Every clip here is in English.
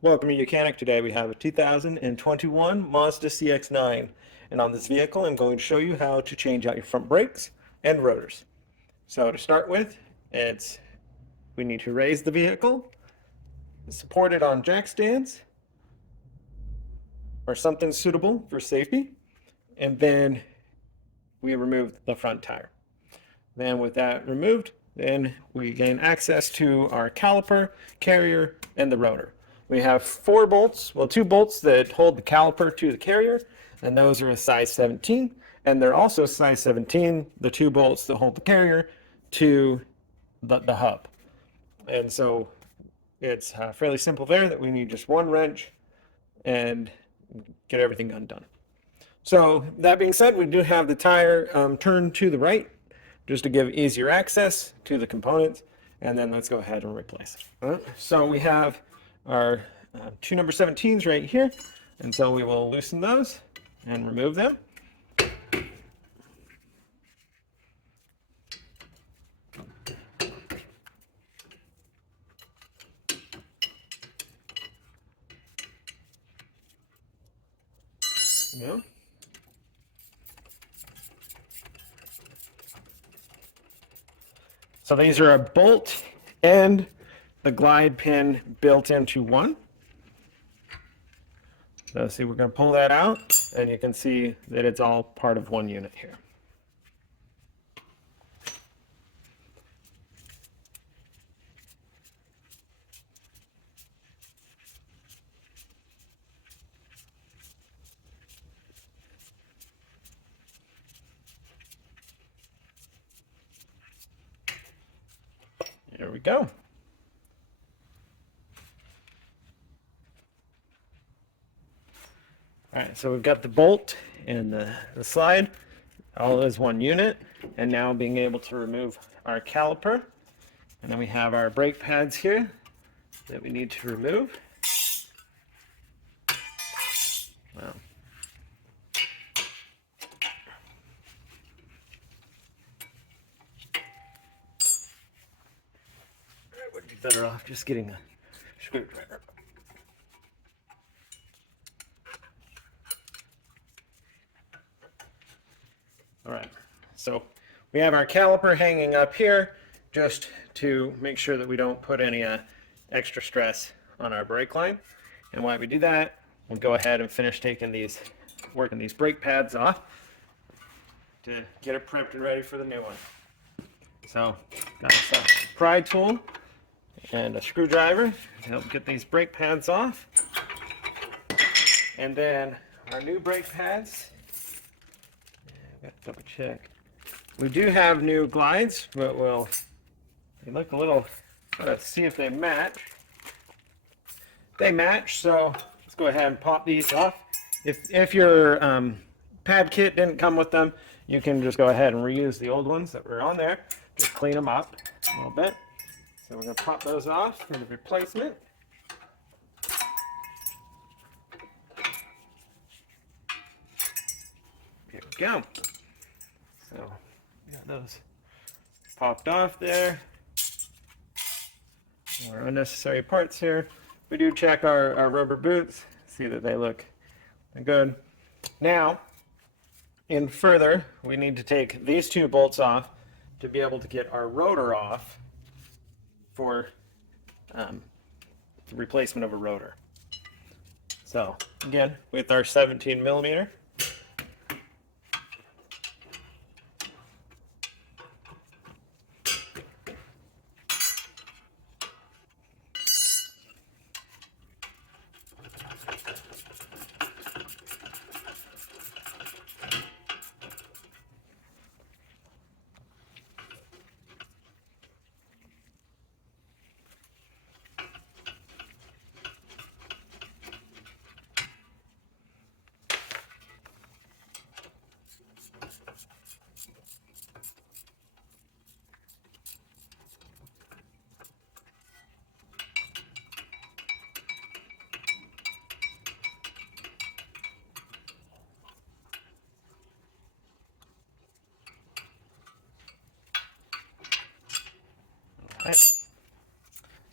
Welcome to Mechanic. Today we have a 2021 Mazda CX-9, and on this vehicle I'm going to show you how to change out your front brakes and rotors. So to start with, we need to raise the vehicle, support it on jack stands or something suitable for safety, and then we remove the front tire. Then with that removed, then we gain access to our caliper, carrier, and the rotor. We have 4 bolts, well, 2 bolts that hold the caliper to the carrier, and those are a size 17. And they're also size 17, the 2 bolts that hold the carrier to the hub. And so it's fairly simple there that we need just one wrench and get everything undone. So that being said, we do have the tire turned to the right just to give easier access to the components. And then let's go ahead and replace it. So we have our 2 number 17s right here, and so we will loosen those and remove them. Yeah. So these are a bolt and the glide pin built into one. So see, we're going to pull that out, and you can see that it's all part of one unit here. There we go. All right, so we've got the bolt and the slide all as one unit, and now being able to remove our caliper. And then we have our brake pads here that we need to remove. Wow. I would be better off just getting a screwdriver. All right, so we have our caliper hanging up here just to make sure that we don't put any extra stress on our brake line. And while we do that, we'll go ahead and finish working these brake pads off to get it prepped and ready for the new one. So, got a pry tool and a screwdriver to help get these brake pads off. And then our new brake pads. Got to double check. We do have new glides, but they look a little, let's see if they match. They match, so let's go ahead and pop these off. If your pad kit didn't come with them, you can just go ahead and reuse the old ones that were on there. Just clean them up a little bit. So we're going to pop those off for the replacement. Here we go. So we got those popped off there. More unnecessary parts here. We do check our rubber boots, see that they look good. Now, in further, we need to take these 2 bolts off to be able to get our rotor off for the replacement of a rotor. So again, with our 17 millimeter,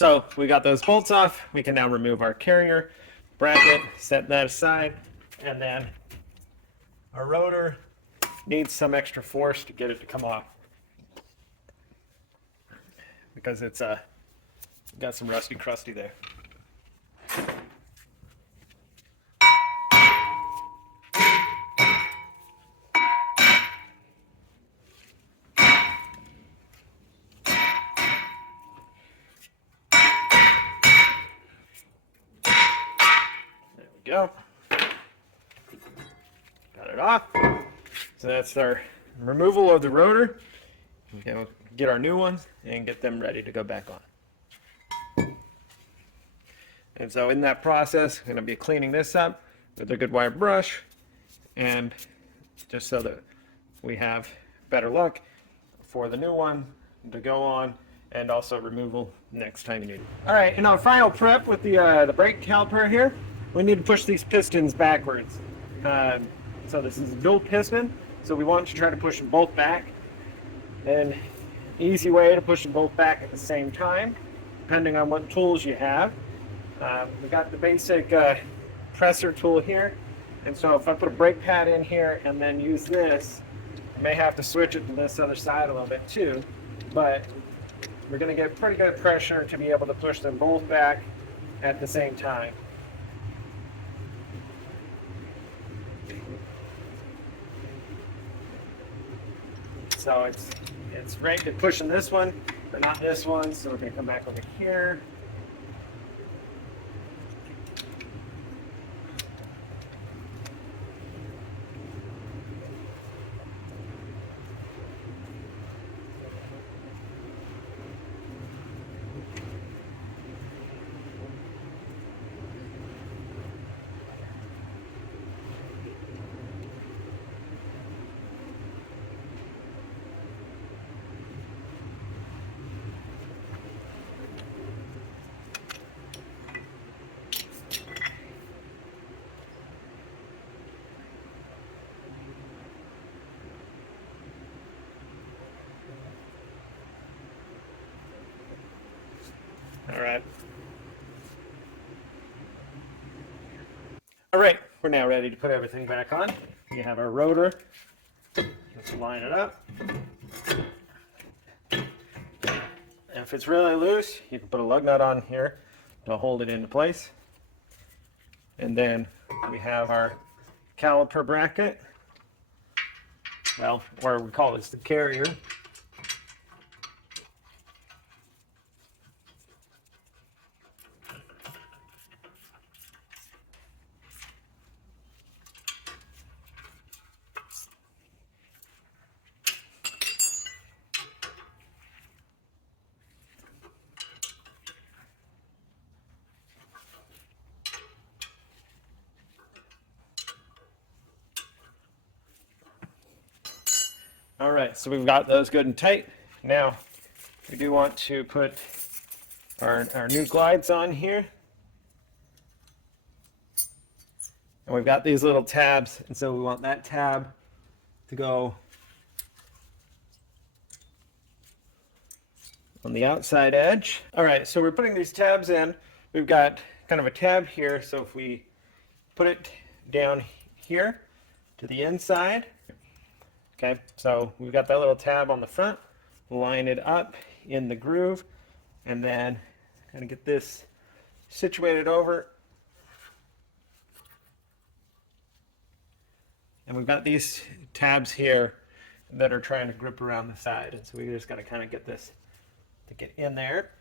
So we got those bolts off. We can now remove our carrier bracket, set that aside, and then our rotor needs some extra force to get it to come off because it's got some rusty crusty there. There we go. Got it off. So that's our removal of the rotor. We'll get our new ones and get them ready to go back on. And so in that process, I'm going to be cleaning this up with a good wire brush, and just so that we have better luck for the new one to go on, and also removal next time you need it. All right, in our final prep with the brake caliper here, we need to push these pistons backwards. So this is a dual piston, so we want to try to push them both back. An easy way to push them both back at the same time, depending on what tools you have. We got the basic presser tool here, and so if I put a brake pad in here and then use this, I may have to switch it to this other side a little bit too, but we're going to get pretty good pressure to be able to push them both back at the same time. So it's right at pushing this one, but not this one, so we're going to come back over here. All right, we're now ready to put everything back on. We have our rotor. Let's line it up. If it's really loose, you can put a lug nut on here to hold it into place. And then we have our caliper bracket. Well, or we call this the carrier. All right, so we've got those good and tight. Now, we do want to put our new glides on here. And we've got these little tabs, and so we want that tab to go on the outside edge. All right, so we're putting these tabs in. We've got kind of a tab here, so if we put it down here to the inside, okay, so we've got that little tab on the front, line it up in the groove, and then kind of get this situated over. And we've got these tabs here that are trying to grip around the side, and so we just got to kind of get this to get in there.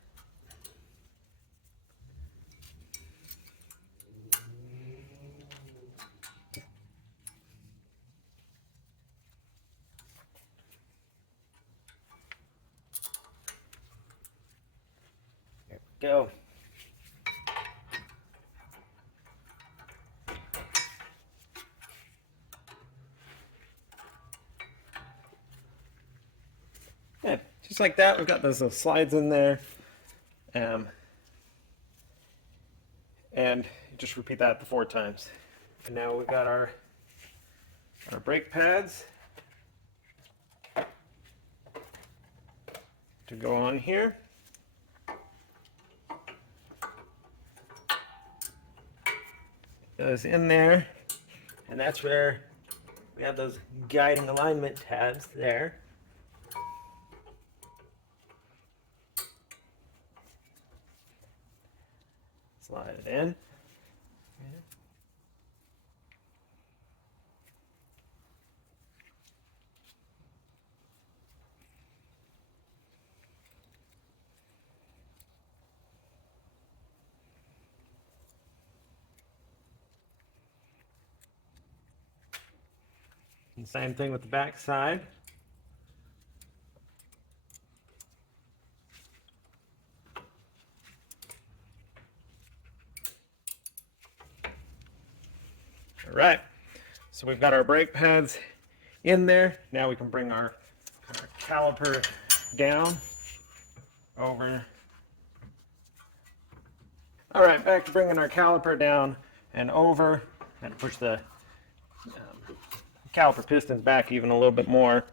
Go. Yeah, just like that. We've got those little slides in there, and just repeat that 4 times. And now we've got our brake pads to go on here. those in there, and that's where we have those guiding alignment tabs there. Slide it in. And same thing with the back side. All right, so we've got our brake pads in there. Now we can bring our caliper down over. All right, back to bringing our caliper down and over, and push the caliper pistons back even a little bit more,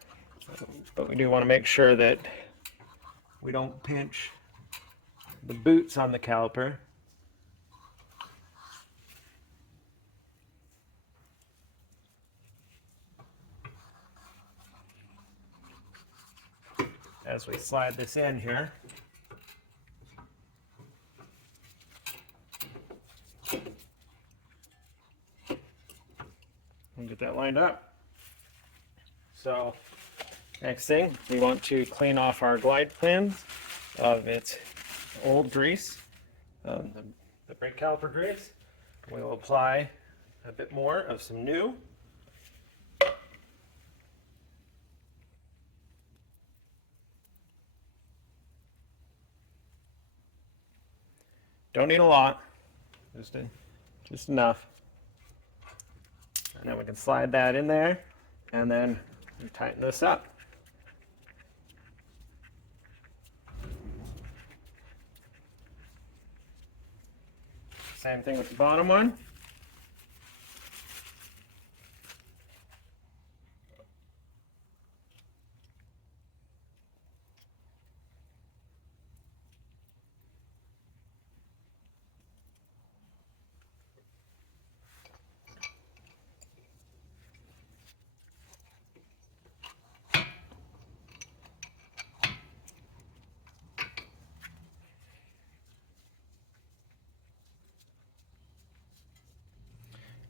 but we do want to make sure that we don't pinch the boots on the caliper. As we slide this in here. And get that lined up. So next thing, we want to clean off our glide plans of its old grease, the brake caliper grease. We will apply a bit more of some new. Don't need a lot, just enough. And then we can slide that in there, and then we tighten this up. Same thing with the bottom one.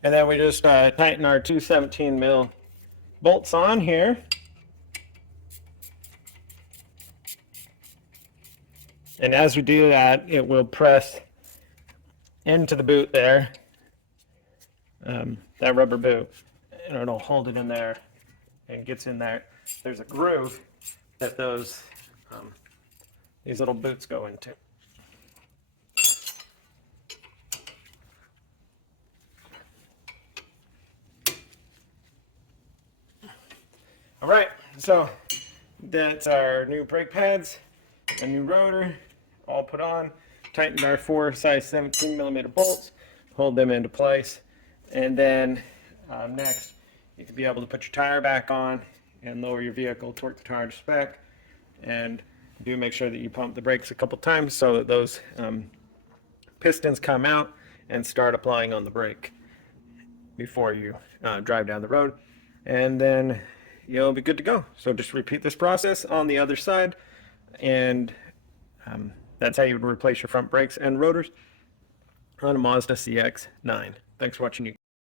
And then we just tighten our two 17 mil bolts on here. And as we do that, it will press into the boot there, that rubber boot, and it'll hold it in there and gets in there. There's a groove that these little boots go into. All right, so that's our new brake pads, a new rotor, all put on. Tightened our 4 size 17 millimeter bolts, hold them into place, and then next you can be able to put your tire back on and lower your vehicle, torque the tire to spec, and do make sure that you pump the brakes a couple times so that those pistons come out and start applying on the brake before you drive down the road, and then you'll be good to go. So just repeat this process on the other side, and that's how you would replace your front brakes and rotors on a Mazda CX-9. Thanks for watching.